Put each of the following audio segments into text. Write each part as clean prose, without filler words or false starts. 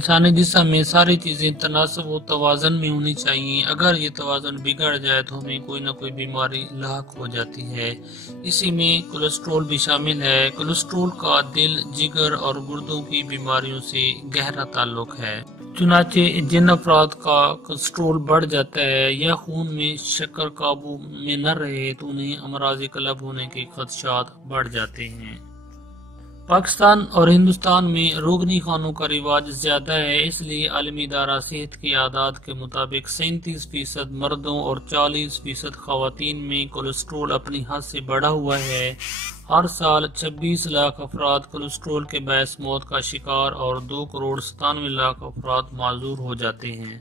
इंसानी जिस्म में सारी चीज़ें तनासब व तवाज़न में होनी चाहिए। अगर ये तवाज़न बिगड़ जाए तो हमें कोई ना कोई बीमारी लाहक हो जाती है। इसी में कोलेस्ट्रॉल भी शामिल है। कोलेस्ट्रॉल का दिल, जिगर और गुर्दों की बीमारियों से गहरा ताल्लुक है। चुनाचे जिन अफराद का कोलेस्ट्रॉल बढ़ जाता है या खून में शक्कर काबू में न रहे तो उन्हें अमराज़ क़ल्ब होने के खदशात बढ़ जाते हैं। पाकिस्तान और हिंदुस्तान में रोगनी खानों का रिवाज ज्यादा है, इसलिए आलमी इदारा सेहत के आदाद के मुताबिक 37% मर्दों और 40% खवातीन में कोलेस्ट्रॉल अपनी हद से बढ़ा हुआ है। हर साल 26 लाख अफराद कोलेस्ट्रॉल के बायस मौत का शिकार और 2 करोड़ 97 लाख अफराद माजूर हो जाते हैं।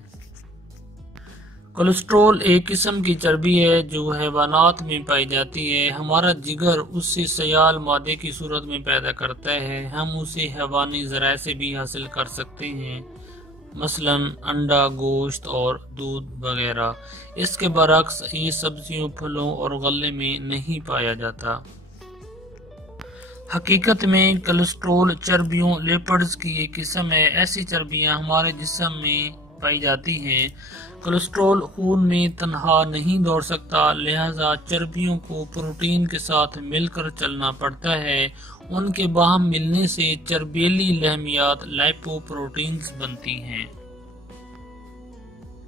कोलेस्ट्रॉल एक किस्म की चर्बी है जो हैवानात में पाई जाती है। हमारा जिगर उससे सयाल मादे की सूरत में पैदा करता है। हम उसे हैवानी ज़राए से भी हासिल कर सकते हैं, मसलन अंडा, गोश्त और दूध वगैरह। इसके बरक्स ये सब्जियों, फलों और गल्ले में नहीं पाया जाता। हकीकत में कोलेस्ट्रॉल चर्बियों लिपिड्स की एक किस्म है। ऐसी चर्बियां हमारे जिस्म में पाई जाती हैं। कोलेस्ट्रॉल खून में तन्हा नहीं दौड़ सकता, लिहाजा चर्बियों को प्रोटीन के साथ मिलकर चलना पड़ता है। उनके बाहम मिलने से चर्बीली लहमियात लाइपोप्रोटीन्स बनती हैं।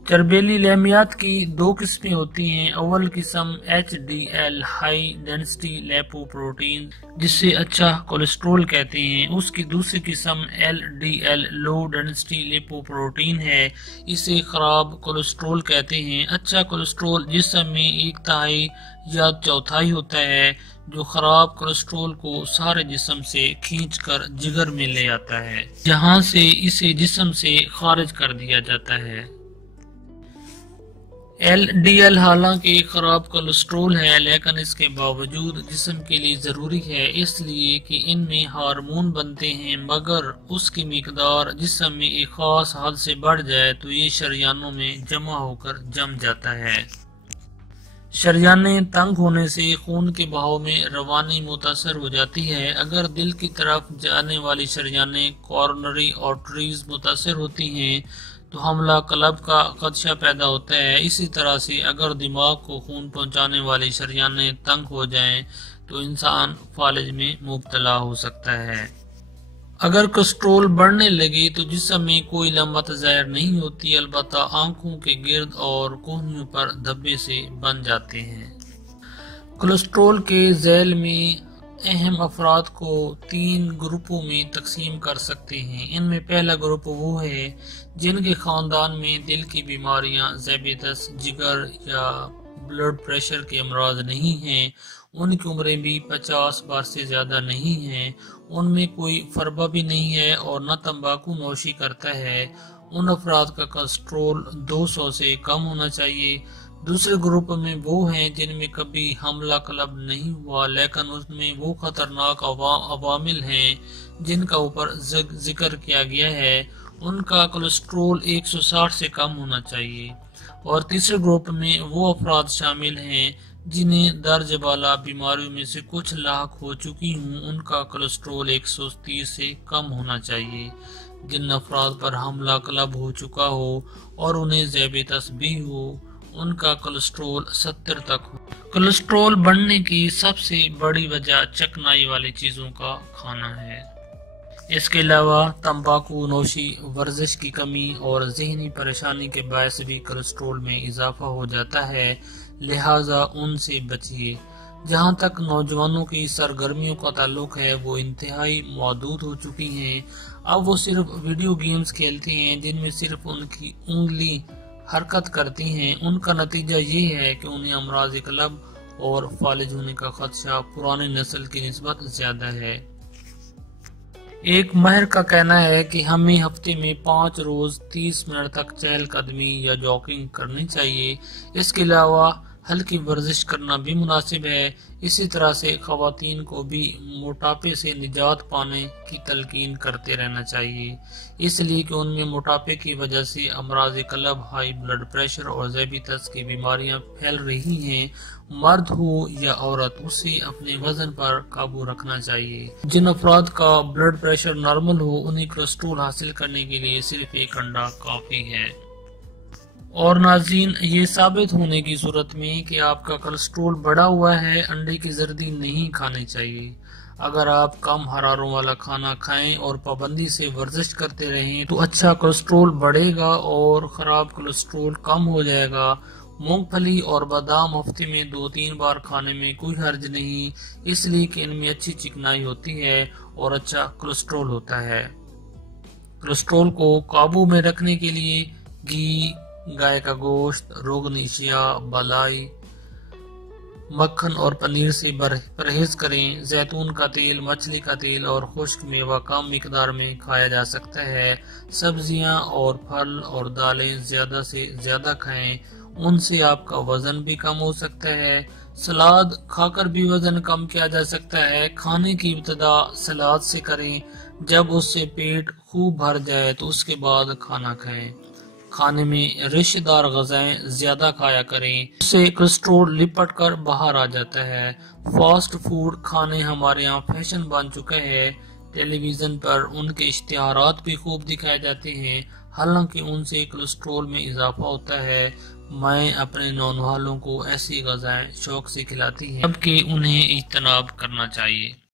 चर्बीली लहमियात की 2 किस्में होती हैं। अव्वल किस्म HDL हाई डेंसिटी लिपोप्रोटीन जिसे अच्छा कोलेस्ट्रॉल कहते हैं, उसकी दूसरी किस्म LDL लो डेंसिटी लिपोप्रोटीन है। इसे खराब कोलेस्ट्रॉल कहते हैं। अच्छा कोलेस्ट्रॉल जिस्म में 1/3 या 1/4 होता है, जो खराब कोलेस्ट्रॉल को सारे जिस्म से खींचकर जिगर में ले आता है, जहां से इसे जिस्म से खारिज कर दिया जाता है। LDL हालांकि खराब कोलेस्ट्रॉल है, लेकिन इसके बावजूद जिस्म के लिए ज़रूरी है, इसलिए कि इनमें हार्मोन बनते हैं। मगर उसकी मिकदार जिस्म में एक खास हद से बढ़ जाए तो ये शरियानों में जमा होकर जम जाता है। शरियानें तंग होने से खून के बहाव में रवानी मुतासर हो जाती है। अगर दिल की तरफ जाने वाली शरियानें, कॉरोनरी आर्टरीज मुतासर होती हैं तो हमला क़ल्ब का खदशा पैदा होता है। इसी तरह से अगर दिमाग को खून पहुंचाने वाली शरियानें तंग हो जाएं तो इंसान फालिज में मुब्तला हो सकता है। अगर कोलेस्ट्रॉल बढ़ने लगे तो जिस्म में कोई लम्बत ज़ाहिर नहीं होती, अलबत्ता आंखों के गिर्द और कोहनियों पर धब्बे से बन जाते हैं। कोलेस्ट्रॉल के झैल में अहम अफराद को 3 ग्रुपों में तकसीम कर सकते हैं। इनमें पहला ग्रुप वो है जिनके खानदान में दिल की बीमारियां, ज़ैबियतस, जिगर या ब्लड प्रेशर के अमराज नहीं हैं। उनकी उम्रें भी 50 बार से ज़्यादा नहीं हैं। उनमें कोई फरबा भी नहीं है और न तंबाकू नोशी करता है। उन अफराद का कोलेस्ट्रॉल 200 से कम होना चाहिए। दूसरे ग्रुप में वो हैं जिनमें कभी हमला क़ल्ब नहीं हुआ, लेकिन उसमें वो खतरनाक अवामिल हैं जिनका ऊपर जिक्र किया गया है। उनका कोलेस्ट्रॉल 160 से कम होना चाहिए। और तीसरे ग्रुप में वो अफराद शामिल हैं जिन्हें दर्ज वाला बीमारियों में से कुछ लाहक हो चुकी हूँ। उनका कोलेस्ट्रॉल 130 से कम होना चाहिए। जिन अफराद पर हमला क़ल्ब हो चुका हो और उन्हें ज़ैबियतस भी हो, उनका कोलेस्ट्रॉल 70 तक हो। कोलेस्ट्रॉल बढ़ने की सबसे बड़ी वजह चिकनाई वाली चीज़ों का खाना है। इसके अलावा तंबाकू नोशी, वर्जिश की कमी और ज़हनी परेशानी के बायस भी कोलेस्ट्रॉल में इजाफा हो जाता है, लिहाजा उनसे बचिए। जहाँ तक नौजवानों की सरगर्मियों का ताल्लुक है, वो इंतहाई महदूद हो चुकी हैं। अब वो सिर्फ वीडियो गेम्स खेलती हैं जिनमें सिर्फ उनकी उंगली हरकत करती हैं। उनका नतीजा ये है कि उन्हें अमराज़ क़ल्ब और फालिज होने का खदशा पुरानी नस्ल की निस्बत ज्यादा है। एक माहिर का कहना है कि हमें हफ्ते में 5 रोज 30 मिनट तक चहलकदमी या जॉगिंग करनी चाहिए। इसके अलावा ہلکی ورزش کرنا بھی مناسب ہے۔ اسی طرح سے خواتین کو بھی موٹاپے سے نجات پانے کی تلقین کرتے رہنا چاہیے، اس لیے کہ ان میں موٹاپے کی وجہ سے امراض قلب، ہائی بلڈ پریشر اور ذیابیطس کی بیماریاں پھیل رہی ہیں۔ مرد ہو یا عورت، اسے اپنے وزن پر قابو رکھنا چاہیے۔ جن افراد کا بلڈ پریشر نارمل ہو، انہیں کولیسٹرول حاصل کرنے کے لیے صرف ایک انڈا کافی ہے۔ اور ناظرین، یہ ثابت ہونے کی صورت میں کہ آپ کا کولیسٹرول بڑھا ہوا ہے، انڈے کی زردی نہیں کھانی چاہیے۔ اگر آپ کم حراروں والا کھانا کھائیں اور پابندی سے ورزش کرتے رہیں تو اچھا کولیسٹرول بڑھے گا اور خراب کولیسٹرول کم ہو جائے گا۔ مونگ پھلی اور بادام ہفتے میں 2-3 بار کھانے میں کوئی حرج نہیں، اس لیے کہ ان میں اچھی چکنائی ہوتی ہے اور اچھا کولیسٹرول ہوتا ہے۔ کولیسٹرول کو قابو میں رکھنے کے لیے گھی، گائے کا گوشت، روغن اشیاء، بالائی، مکھن اور پنیر سے پرہیز کریں۔ زیتون کا تیل، مچھلی کا تیل اور خشک میوہ کم مقدار میں کھایا جا سکتا ہے۔ سبزیاں اور پھل اور دالیں زیادہ سے زیادہ کھائیں، ان سے آپ کا وزن بھی کم ہو سکتا ہے۔ سلاد کھا کر بھی وزن کم کیا جا سکتا ہے۔ کھانے کی ابتدا سلاد سے کریں، جب اس سے پیٹ خوب بھر جائے تو اس کے بعد کھانا کھائیں۔ کھانے میں ریشے دار غذائیں زیادہ کھایا کریں، اس سے کولیسٹرول لپٹ کر باہر آ جاتا ہے۔ فاسٹ فوڈ کھانے ہمارے یہاں فیشن بن چکا ہے۔ ٹیلی ویژن پر ان کے اشتہارات بھی خوب دکھائے جاتے ہیں، حالانکہ ان سے کولیسٹرول میں اضافہ ہوتا ہے۔ میں اپنے نونہالوں کو ایسی غذائیں شوق سے کھلاتی ہیں، جبکہ انہیں اجتناب کرنا چاہیے۔